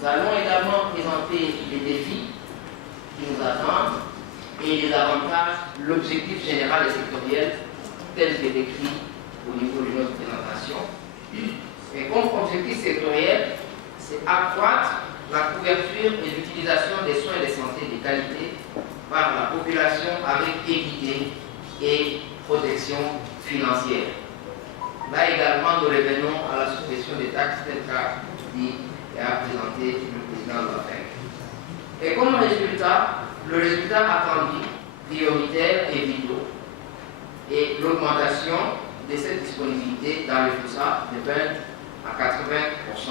Nous allons également présenter les défis qui nous attendent et les avantages, l'objectif général et sectoriel tel que décrit au niveau de notre présentation. Et comme objectif sectoriel, c'est accroître la couverture et l'utilisation des soins de santé de qualité par la population avec équité et protection financière. Là également, nous revenons à la suppression des taxes telles qu'a dit et a présenté le président de la FEC. Et comme résultat, le résultat attendu, prioritaire et vitaux, et l'augmentation de cette disponibilité dans le FOSA de 20 à 80%.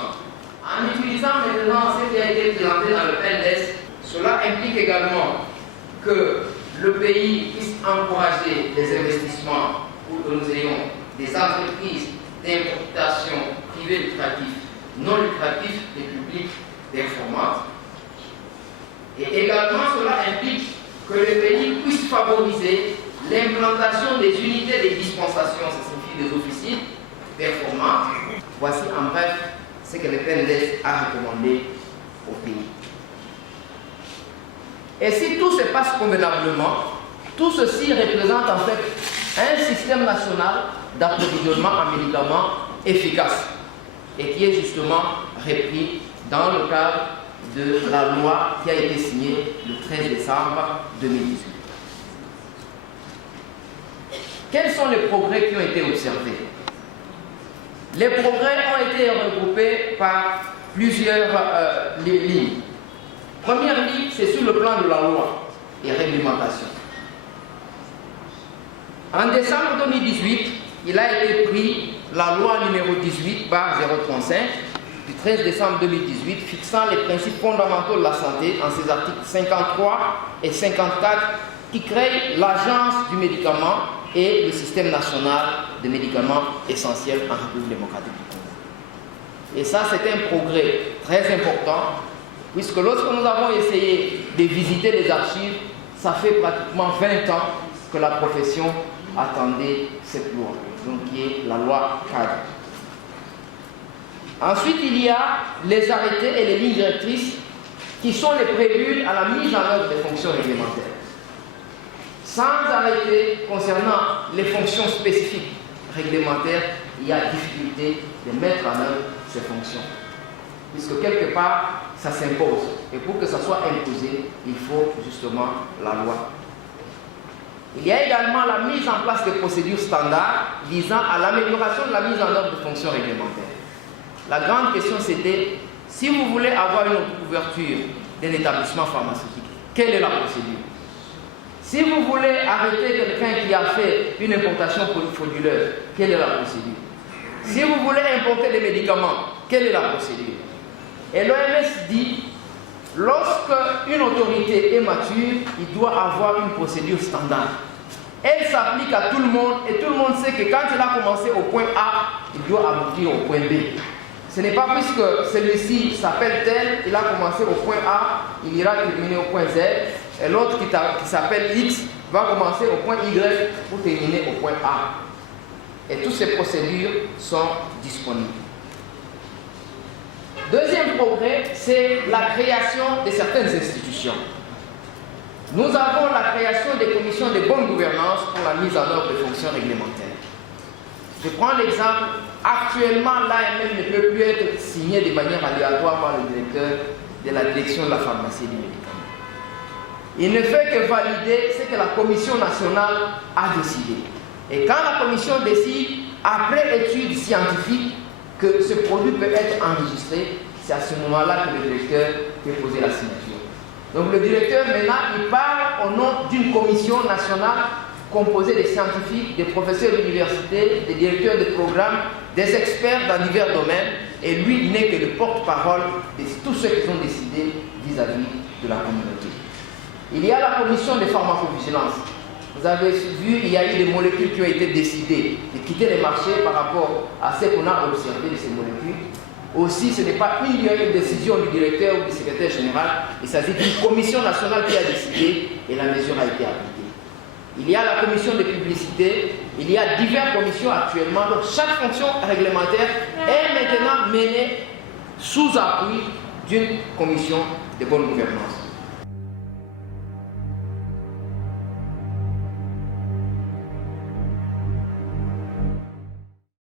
En utilisant maintenant ce qui a été présenté dans le PNDES, cela implique également que le pays puisse encourager des investissements pour que nous ayons des entreprises d'importation privées lucratives, non lucratives et publiques performantes. Et également cela implique que le pays puisse favoriser l'implantation des unités de dispensation, ça signifie des officines performantes. Voici en bref ce que le PNDES a recommandé au pays. Et si tout se passe convenablement, tout ceci représente en fait un système national d'approvisionnement en médicaments efficace et qui est justement repris dans le cadre de la loi qui a été signée le 13 décembre 2018. Quels sont les progrès qui ont été observés? Les progrès ont été regroupés par plusieurs lignes. Première ligne, c'est sur le plan de la loi et réglementation. En décembre 2018, il a été pris la loi numéro 18/035 du 13 décembre 2018 fixant les principes fondamentaux de la santé en ses articles 53 et 54 qui créent l'agence du médicament et le système national de médicaments essentiels en République démocratique du Congo. Et ça, c'est un progrès très important, puisque lorsque nous avons essayé de visiter les archives, ça fait pratiquement 20 ans que la profession attendait cette loi, donc qui est la loi cadre. Ensuite, il y a les arrêtés et les lignes directrices qui sont les préludes à la mise en œuvre des fonctions réglementaires. Sans arrêter concernant les fonctions spécifiques réglementaires, il y a difficulté de mettre en œuvre ces fonctions. Puisque quelque part, ça s'impose. Et pour que ça soit imposé, il faut justement la loi. Il y a également la mise en place de procédures standards visant à l'amélioration de la mise en œuvre de fonctions réglementaires. La grande question c'était, si vous voulez avoir une couverture d'un établissement pharmaceutique, quelle est la procédure? Si vous voulez arrêter quelqu'un qui a fait une importation frauduleuse, quelle est la procédure? Si vous voulez importer des médicaments, quelle est la procédure? Et l'OMS dit, lorsque une autorité est mature, il doit avoir une procédure standard. Elle s'applique à tout le monde et tout le monde sait que quand il a commencé au point A, il doit aboutir au point B. Ce n'est pas puisque celui-ci s'appelle tel, il a commencé au point A, il ira terminer au point Z, et l'autre qui s'appelle X va commencer au point Y pour terminer au point A. Et toutes ces procédures sont disponibles. Deuxième progrès, c'est la création de certaines institutions. Nous avons la création des commissions de bonne gouvernance pour la mise en œuvre des fonctions réglementaires. Je prends l'exemple, actuellement l'AMM ne peut plus être signé de manière aléatoire par le directeur de la direction de la pharmacie et du médicament. Il ne fait que valider ce que la commission nationale a décidé. Et quand la commission décide, après étude scientifique, que ce produit peut être enregistré, c'est à ce moment-là que le directeur peut poser la signature. Donc le directeur, maintenant, il parle au nom d'une commission nationale composée de scientifiques, des professeurs d'université, des directeurs de programmes, des experts dans divers domaines, et lui n'est que le porte-parole de tous ceux qui ont décidé vis-à-vis de la communauté. Il y a la commission de pharmacovigilance. Vous avez vu, il y a eu des molécules qui ont été décidées de quitter les marchés par rapport à ce qu'on a observé de ces molécules. Aussi, ce n'est pas une décision du directeur ou du secrétaire général, il s'agit d'une commission nationale qui a décidé et la mesure a été appliquée. Il y a la commission de publicité, il y a diverses commissions actuellement, donc chaque fonction réglementaire est maintenant menée sous appui d'une commission de bonne gouvernance.